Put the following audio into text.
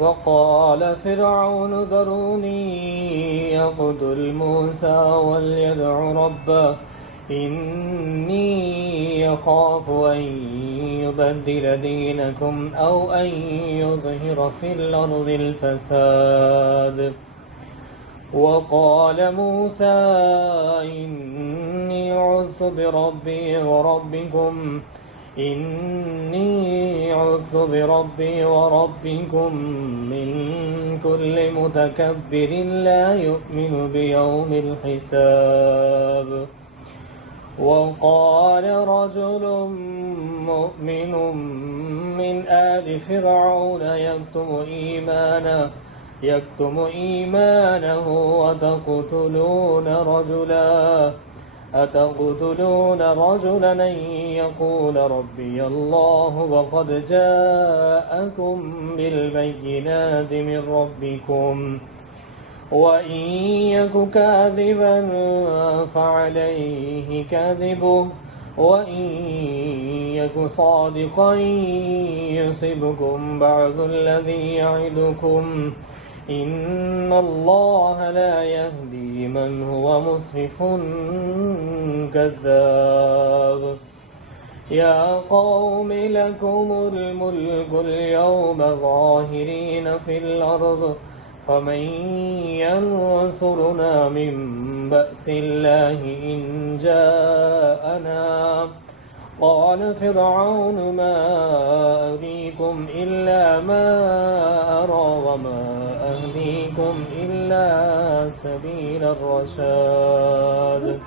وقال فرعون ذروني أقتل موسى وليدع ربه إني يخاف أن يبدل دينكم أو أن يظهر في الأرض الفساد. وقال موسى إني عذت بربي وربكم من كل متكبر لا يؤمن بيوم الحساب. وقال رجل مؤمن من آل فرعون يكتم إيمانه أتقتلون رجلا أن يقول ربي الله وقد جاءكم بالبينات من ربكم وإن يك كاذبا فعليه كذبه وإن يك صادقا يصبكم بعض الذي يعدكم إن الله لا يهدي من هو مسرف كذاب. يا قوم لكم الملك اليوم ظاهرين في الأرض فمن ينصرنا من بأس الله إن جاءنا. قال فرعون ما أريكم إلا ما أرى وما أهديكم إلا سبيل الرشاد.